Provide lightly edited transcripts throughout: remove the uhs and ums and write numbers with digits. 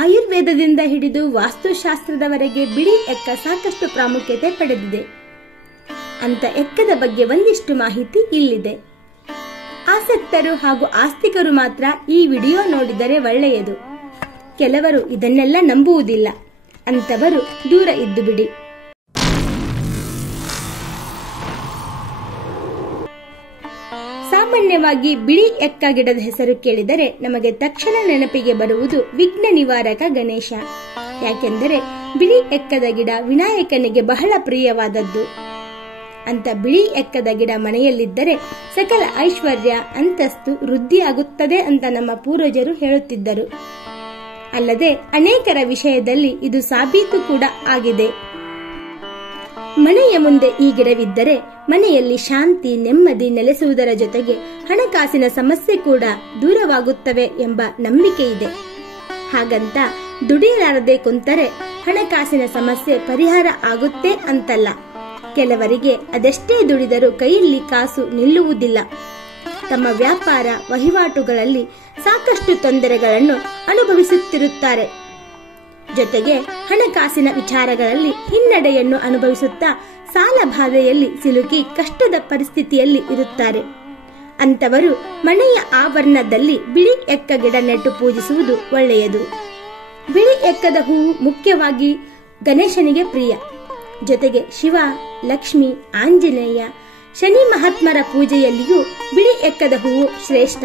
ಆಯುರ್ವೇದದಿಂದ ಹಿಡಿದು ವಾಸ್ತುಶಾಸ್ತ್ರದವರೆಗೆ ಬಿಳಿ ಎಕ್ಕ ಸಾಕಷ್ಟು ಪ್ರಾಮುಖ್ಯತೆ ಪಡೆದಿದೆ. ಅಂತ ಎಕ್ಕದ ಬಗ್ಗೆ ಒಂದಿಷ್ಟು ಮಾಹಿತಿ ಇಲ್ಲಿದೆ. ಆಸಕ್ತರು ಹಾಗೂ ಆಸ್ತಿಕರು ಮಾತ್ರ ಈ ವಿಡಿಯೋ ನೋಡಿದರೆ ಒಳ್ಳೆಯದು. ಕೆಲವರು ಇದನ್ನೆಲ್ಲ ನಂಬುವುದಿಲ್ಲ, ಅಂತವರು ದೂರ ಇದ್ದು ಬಿಡಿ. ಸಾಮಾನ್ಯವಾಗಿ ಬಿಳಿ ಎಕ್ಕ ಗಿಡದ ಹೆಸರು ಕೇಳಿದರೆ ನಮಗೆ ತಕ್ಷಣ ನೆನಪಿಗೆ ಬರುವುದು ವಿಘ್ನ ನಿವಾರಕ ಗಣೇಶ. ಯಾಕೆಂದರೆ ಬಿಳಿ ಎಕ್ಕದ ಗಿಡ ವಿನಾಯಕನಿಗೆ ಬಹಳ ಪ್ರಿಯವಾದದ್ದು. ಅಂತ ಬಿಳಿ ಎಕ್ಕದ ಗಿಡ ಮನೆಯಲ್ಲಿದ್ದರೆ ಸಕಲ ಐಶ್ವರ್ಯ ಅಂತಸ್ತು ವೃದ್ಧಿಯಾಗುತ್ತದೆ ಅಂತ ನಮ್ಮ ಪೂರ್ವಜರು ಹೇಳುತ್ತಿದ್ದರು. ಅಲ್ಲದೆ ಅನೇಕರ ವಿಷಯದಲ್ಲಿ ಇದು ಸಾಬೀತು ಕೂಡ ಆಗಿದೆ. ಮನೆಯ ಮುಂದೆ ಈ ಗಿಡವಿದ್ದರೆ ಮನೆಯಲ್ಲಿ ಶಾಂತಿ ನೆಮ್ಮದಿ ನೆಲೆಸುವುದರ ಜೊತೆಗೆ ಹಣಕಾಸಿನ ಸಮಸ್ಯೆ ಕೂಡ ದೂರವಾಗುತ್ತವೆ ಎಂಬ ನಂಬಿಕೆ ಇದೆ. ಹಾಗಂತ ದುಡಿಯಲಾರದೆ ಕುಂತರೆ ಹಣಕಾಸಿನ ಸಮಸ್ಯೆ ಪರಿಹಾರ ಆಗುತ್ತೆ ಅಂತಲ್ಲ. ಕೆಲವರಿಗೆ ಅದೆಷ್ಟೇ ದುಡಿದರೂ ಕೈಯಲ್ಲಿ ಕಾಸು ನಿಲ್ಲುವುದಿಲ್ಲ. ತಮ್ಮ ವ್ಯಾಪಾರ ವಹಿವಾಟುಗಳಲ್ಲಿ ಸಾಕಷ್ಟು ತೊಂದರೆಗಳನ್ನು ಅನುಭವಿಸುತ್ತಿರುತ್ತಾರೆ. ಜೊತೆಗೆ ಹಣಕಾಸಿನ ವಿಚಾರಗಳಲ್ಲಿ ಹಿನ್ನಡೆಯನ್ನು ಅನುಭವಿಸುತ್ತಾ ಸಾಲ ಬಾಧೆಯಲ್ಲಿ ಸಿಲುಕಿ ಕಷ್ಟದ ಪರಿಸ್ಥಿತಿಯಲ್ಲಿ ಇರುತ್ತಾರೆ. ಅಂತವರು ಮನೆಯ ಆವರಣದಲ್ಲಿ ಬಿಳಿ ಎಕ್ಕ ಗಿಡ ನೆಟ್ಟು ಪೂಜಿಸುವುದು ಒಳ್ಳೆಯದು. ಬಿಳಿ ಎಕ್ಕದ ಹೂವು ಮುಖ್ಯವಾಗಿ ಗಣೇಶನಿಗೆ ಪ್ರಿಯ. ಜೊತೆಗೆ ಶಿವ, ಲಕ್ಷ್ಮಿ, ಆಂಜನೇಯ, ಶನಿ ಮಹಾತ್ಮರ ಪೂಜೆಯಲ್ಲಿಯೂ ಬಿಳಿ ಎಕ್ಕದ ಹೂವು ಶ್ರೇಷ್ಠ.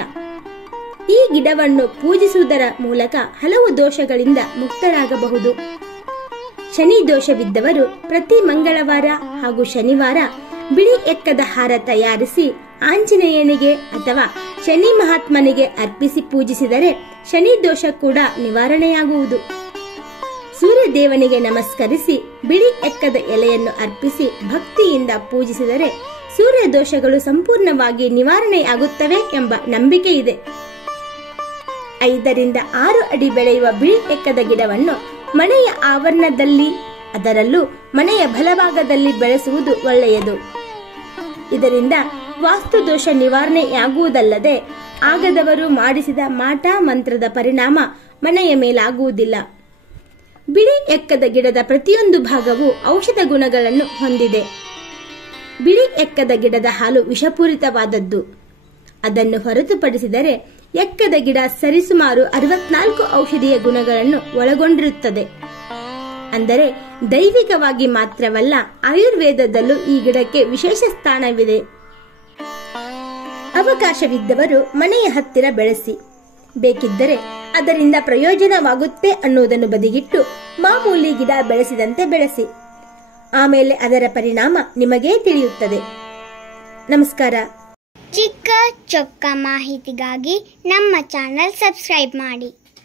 ಈ ಗಿಡವನ್ನು ಪೂಜಿಸುವುದರ ಮೂಲಕ ಹಲವು ದೋಷಗಳಿಂದ ಮುಕ್ತರಾಗಬಹುದು. ಶನಿ ದೋಷವಿದ್ದವರು ಪ್ರತಿ ಮಂಗಳವಾರ ಹಾಗೂ ಶನಿವಾರ ಬಿಳಿ ಎಕ್ಕದ ಹಾರ ತಯಾರಿಸಿ ಆಂಜನೇಯನಿಗೆ ಅಥವಾ ಶನಿ ಮಹಾತ್ಮನಿಗೆ ಅರ್ಪಿಸಿ ಪೂಜಿಸಿದರೆ ಶನಿ ದೋಷ ಕೂಡ ನಿವಾರಣೆಯಾಗುವುದು. ಸೂರ್ಯ ದೇವನಿಗೆ ನಮಸ್ಕರಿಸಿ ಬಿಳಿ ಎಕ್ಕದ ಎಲೆಯನ್ನು ಅರ್ಪಿಸಿ ಭಕ್ತಿಯಿಂದ ಪೂಜಿಸಿದರೆ ಸೂರ್ಯ ದೋಷಗಳು ಸಂಪೂರ್ಣವಾಗಿ ನಿವಾರಣೆಯಾಗುತ್ತವೆ ಎಂಬ ನಂಬಿಕೆ ಇದೆ. 5 ರಿಂದ 6 ಅಡಿ ಬೆಳೆಯುವ ಬಿಳಿ ಎಕ್ಕದ ಗಿಡವನ್ನು ಮನೆಯ ಆವರಣದಲ್ಲಿ, ಅದರಲ್ಲೂ ಮನೆಯ ಬಲಭಾಗದಲ್ಲಿ ಬೆಳೆಸುವುದು ಒಳ್ಳೆಯದು. ಇದರಿಂದ ವಾಸ್ತು ದೋಷ ನಿವಾರಣೆಯಾಗುವುದಲ್ಲದೆ ಆಗದವರು ಮಾಡಿಸಿದ ಮಾಟ ಮಂತ್ರದ ಪರಿಣಾಮ ಮನೆಯ ಮೇಲಾಗುವುದಿಲ್ಲ. ಬಿಳಿ ಎಕ್ಕದ ಗಿಡದ ಪ್ರತಿಯೊಂದು ಭಾಗವೂ ಔಷಧ ಗುಣಗಳನ್ನು ಹೊಂದಿದೆ. ಬಿಳಿ ಎಕ್ಕದ ಗಿಡದ ಹಾಲು ವಿಷಪೂರಿತವಾದದ್ದು. ಅದನ್ನು ಹೊರತುಪಡಿಸಿದರೆ ಎಕ್ಕದ ಗಿಡ ಸರಿಸುಮಾರು 64 ಔಷಧೀಯ ಗುಣಗಳನ್ನು ಒಳಗೊಂಡಿರುತ್ತದೆ. ಅಂದರೆ ದೈವಿಕವಾಗಿ ಮಾತ್ರವಲ್ಲ, ಆಯುರ್ವೇದದಲ್ಲೂ ಈ ಗಿಡಕ್ಕೆ ವಿಶೇಷ ಸ್ಥಾನವಿದೆ. ಅವಕಾಶವಿದ್ದವರು ಮನೆಯ ಹತ್ತಿರ ಬೆಳೆಸಿ, ಬೇಕಿದ್ದರೆ ಅದರಿಂದ ಪ್ರಯೋಜನವಾಗುತ್ತೆ ಅನ್ನುವುದನ್ನು ಬದಿಗಿಟ್ಟು ಮಾಮೂಲಿ ಗಿಡ ಬೆಳೆಸಿದಂತೆ ಬೆಳೆಸಿ. ಆಮೇಲೆ ಅದರ ಪರಿಣಾಮ ನಿಮಗೇ ತಿಳಿಯುತ್ತದೆ. ನಮಸ್ಕಾರ. ಚಿಕ್ಕ ಚೊಕ್ಕ ಮಾಹಿತಿಗಾಗಿ ನಮ್ಮ ಚಾನೆಲ್ ಸಬ್ಸ್ಕ್ರೈಬ್ ಮಾಡಿ.